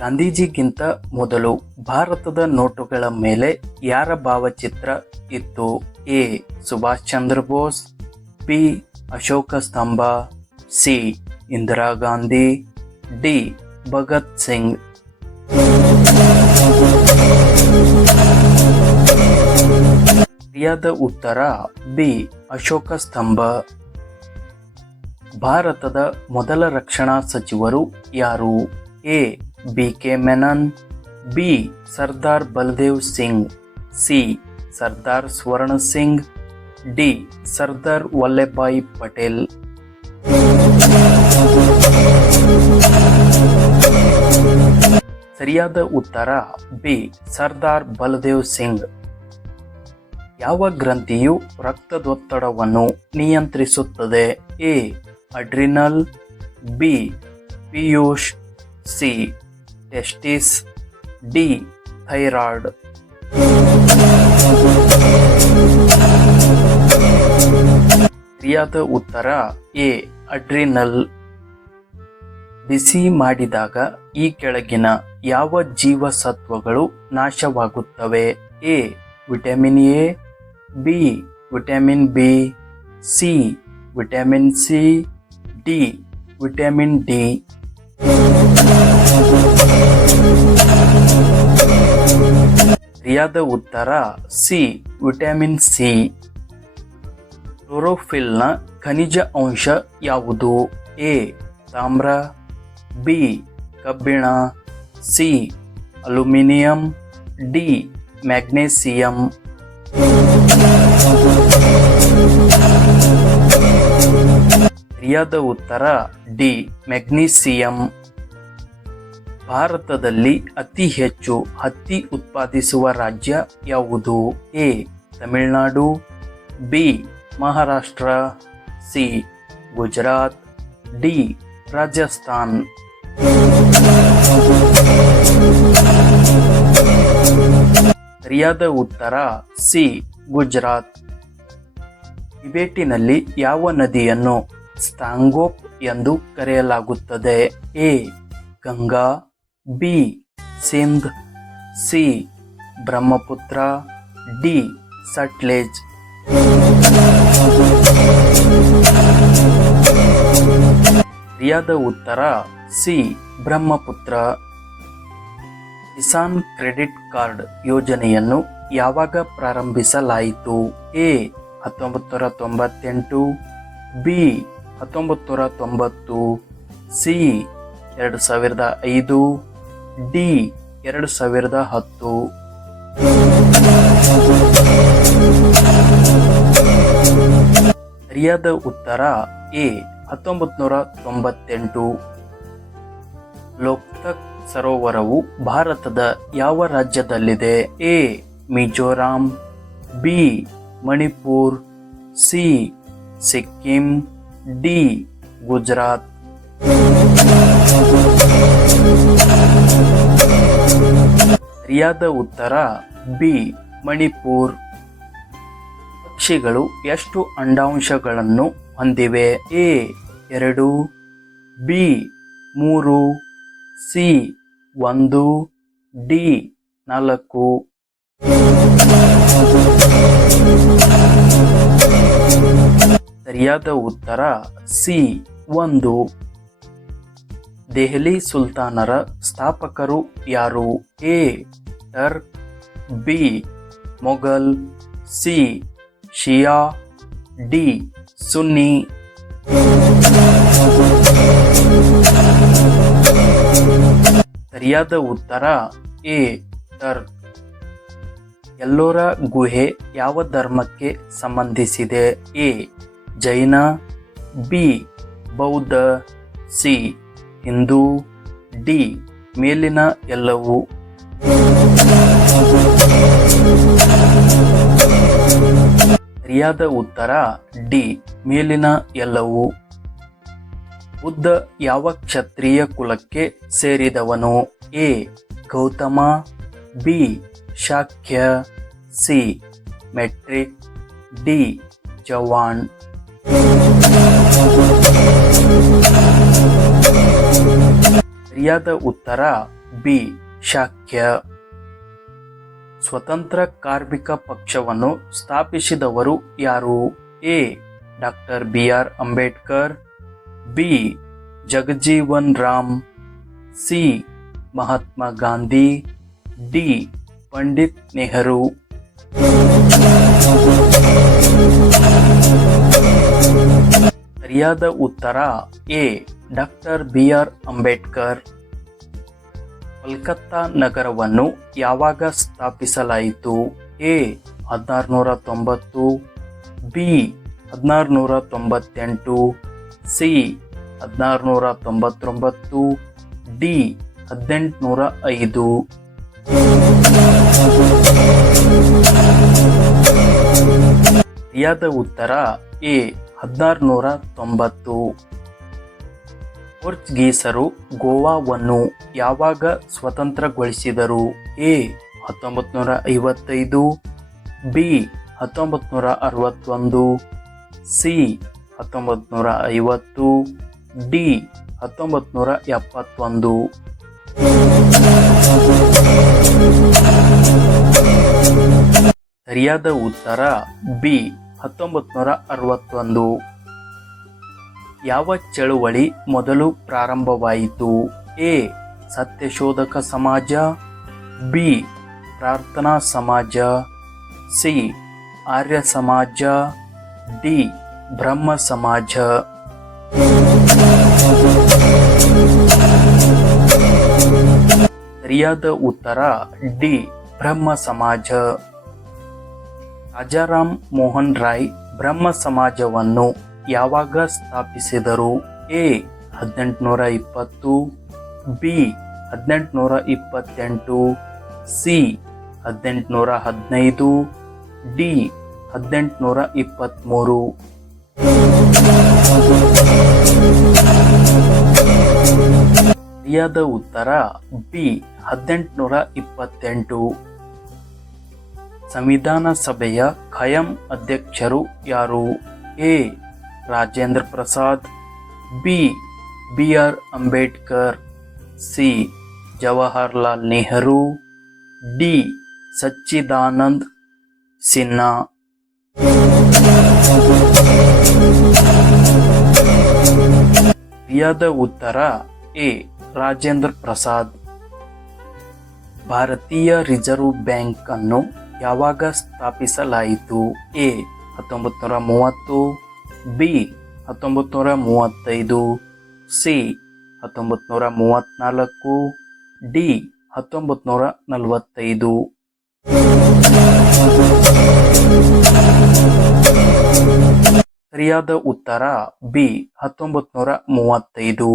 ಗಾಂಧೀಜಿಗಿಂತ ಮೊದಲು ಭಾರತದ ನೋಟುಗಳ ಮೇಲೆ ಯಾರ ಭಾವಚಿತ್ರ ಇತ್ತು? ಎ. ಸುಭಾಷ್ ಚಂದ್ರ ಬೋಸ್, ಬಿ. ಅಶೋಕ ಸ್ತಂಭ, ಸಿ. ಇಂದಿರಾ ಗಾಂಧಿ, ಡಿ. ಭಗತ್ ಸಿಂಗ್. ಸರಿಯಾದ ಉತ್ತರ ಬಿ. ಅಶೋಕ ಸ್ತಂಭ. ಭಾರತದ ಮೊದಲ ರಕ್ಷಣಾ ಸಚಿವರು ಯಾರು? A. B. K. Menon, B. Sardar Baldev Singh, C. Sardar Swaran Singh, D. Sardar Vallabhbhai Patel. ಸರಿಯಾದ ಉತ್ತರ ಬಿ. ಸರ್ದಾರ್ ಬಲದೇವ್ ಸಿಂಗ್. ಯಾವ ಗ್ರಂಥಿಯು ರಕ್ತದೊತ್ತಡವನ್ನು ನಿಯಂತ್ರಿಸುತ್ತದೆ? A. Adrenal, B. Piyush, C. Testis, D. Thyroid. ಸರಿಯಾದ ಉತ್ತರ ಎ. ಅಡ್ರಿನಲ್. ಬಿಸಿ ಮಾಡಿದಾಗ ಈ ಕೆಳಗಿನ ಯಾವ ಜೀವಸತ್ವಗಳು ನಾಶವಾಗುತ್ತವೆ? A. Vitamin A, B. Vitamin B, C. Vitamin C, D. Vitamin D. ಸರಿಯಾದ ಉತ್ತರ ಸಿ. Vitamin C. ಕ್ಲೋರೋಫಿಲ್ನ ಖನಿಜ ಅಂಶ ಯಾವುದು? ಎ. ತಾಮ್ರ, ಬಿ. ಕಬ್ಬಿಣ, ಸಿ. Aluminium, D. ಮ್ಯಾಗ್ನೇಸಿಯಂ. ಸರಿಯಾದ ಉತ್ತರ ಡಿ. ಮ್ಯಾಗ್ನೀಸಿಯಂ. ಭಾರತದಲ್ಲಿ ಅತಿ ಹೆಚ್ಚು ಹತ್ತಿ ಉತ್ಪಾದಿಸುವ ರಾಜ್ಯ ಯಾವುದು? A. Tamil Nadu, B. Maharashtra, C. Gujarat, D. Rajasthan. ಸರಿಯಾದ ಉತ್ತರ ಸಿ. ಗುಜರಾತ್. ಟಿಬೆಟಿನಲ್ಲಿ ಯಾವ ನದಿಯನ್ನು ಸ್ತಾಂಗೋಪ್ ಎಂದು ಕರೆಯಲಾಗುತ್ತದೆ? A. Ganga, B. Sindh, C. Brahmaputra, D. Sutlej. ಸರಿಯಾದ ಉತ್ತರ C. Brahmaputra. Kisan credit card ಯೋಜನೆಯನ್ನು ಯಾವಾಗ ಪ್ರಾರಂಭಿಸಲಾಯಿತು? ಎ. 1998, ಬಿ. 1990, ಸಿ. 2005, ಡಿ. 2010. ಸರಿಯಾದ ಉತ್ತರ ಎ. 1998. ಲೋಕ್ತಕ್ ಸರೋವರವು ಭಾರತದ ಯಾವ ರಾಜ್ಯದಲ್ಲಿದೆ? A. Mizoram, B. Manipur, C. Sikkim, D. Gujarat. ಸರಿಯಾದ ಉತ್ತರ ಬಿ. ಮಣಿಪುರ್. ಪಕ್ಷಿಗಳು ಎಷ್ಟು ಅಂಡಾಂಶಗಳನ್ನು ಹೊಂದಿವೆ? ಎ. 2, ಬಿ. 3, ಸಿ. 1, ಡಿ. 4. ಸರಿಯಾದ ಉತ್ತರ ಸಿ. 1. ದೆಹಲಿ ಸುಲ್ತಾನರ ಸ್ಥಾಪಕರು ಯಾರು? A. Turk, B. Mughal, C. Shia, D. Sunni. ಸರಿಯಾದ ಉತ್ತರ ಎ. ಟರ್ಕ್. ಎಲ್ಲೋರ ಗುಹೆ ಯಾವ ಧರ್ಮಕ್ಕೆ ಸಂಬಂಧಿಸಿದೆ? A. Jaina, B. Bauddha, C. Hindu, D. ಮೇಲಿನ ಎಲ್ಲವೂ. ಸರಿಯಾದ ಉತ್ತರ ಡಿ. ಮೇಲಿನ ಎಲ್ಲವೂ. ಬುದ್ಧ ಯಾವ ಕ್ಷತ್ರಿಯ ಕುಲಕ್ಕೆ ಸೇರಿದವನು? A. Gautama, B. Shakya, C. ಮೆಟ್ರಿಕ್, ಡಿ. ಚೌಹಾಣ್. ಸರಿಯಾದ ಉತ್ತರ ಬಿ ಶಾಕ್ಯ. ಸ್ವತಂತ್ರ ಕಾರ್ಮಿಕ ಪಕ್ಷವನ್ನು ಸ್ಥಾಪಿಸಿದವರು ಯಾರು? A doctor B R. Ambedkar, B Jagjivan Ram, C Mahatma Gandhi, D Pandit Nehru. ಸರಿಯಾದ ಉತ್ತರ A doctor B R. Ambedkar. Kolkata ನಗರವನ್ನು ಯಾವಾಗ ಸ್ಥಾಪಿಸಲಾಯಿತು? A 1690, B 1698, C 1699, D 1805. ಸರಿಯಾದ ಉತ್ತರ ಎ 1690. ಪೋರ್ಚುಗೀಸರು ಗೋವಾವನ್ನು ಯಾವಾಗ ಸ್ವತಂತ್ರಗೊಳಿಸಿದರು? A 1955, B 1961, C 1950, D 1971. ಸರಿಯಾದ ಉತ್ತರ ಬಿ 1961. ಯಾವ ಚಳುವಳಿ ಮೊದಲು ಪ್ರಾರಂಭವಾಯಿತು? ಎ ಸತ್ಯಶೋಧಕ ಸಮಾಜ, ಬಿ ಪ್ರಾರ್ಥನಾ ಸಮಾಜ, ಸಿ ಆರ್ಯ ಸಮಾಜ, ಡಿ ಬ್ರಹ್ಮ ಸಮಾಜ. ಸರಿಯಾದ ಉತ್ತರ ಡಿ ಬ್ರಹ್ಮ ಸಮಾಜ. ರಾಜಾರಾಮ್ ಮೋಹನ್ ರಾಯ್ ಬ್ರಹ್ಮ ಸಮಾಜವನ್ನು ಯಾವಾಗ ಸ್ಥಾಪಿಸಿದರು? A 1820, B 1828, C 1815, D 1823. ಸರಿಯಾದ ಉತ್ತರ ಬಿ 1828. ಸಂವಿಧಾನ ಸಭೆಯ ಖಾಯಂ ಅಧ್ಯಕ್ಷರು ಯಾರು? A Rajendra Prasad, B BR. Ambedkar, C Jawaharlal Nehru, D Sachidanand Sinha. ಸರಿಯಾದ ಉತ್ತರ ಎ ರಾಜೇಂದ್ರ ಪ್ರಸಾದ್. ಭಾರತೀಯ ರಿಸರ್ವ್ ಬ್ಯಾಂಕ್ ಅನ್ನು ಯಾವಾಗ ಸ್ಥಾಪಿಸಲಾಯಿತು? A 1930, B 1935, C 1934, D 1945. ಸರಿಯಾದ ಉತ್ತರ ಬಿ 1935.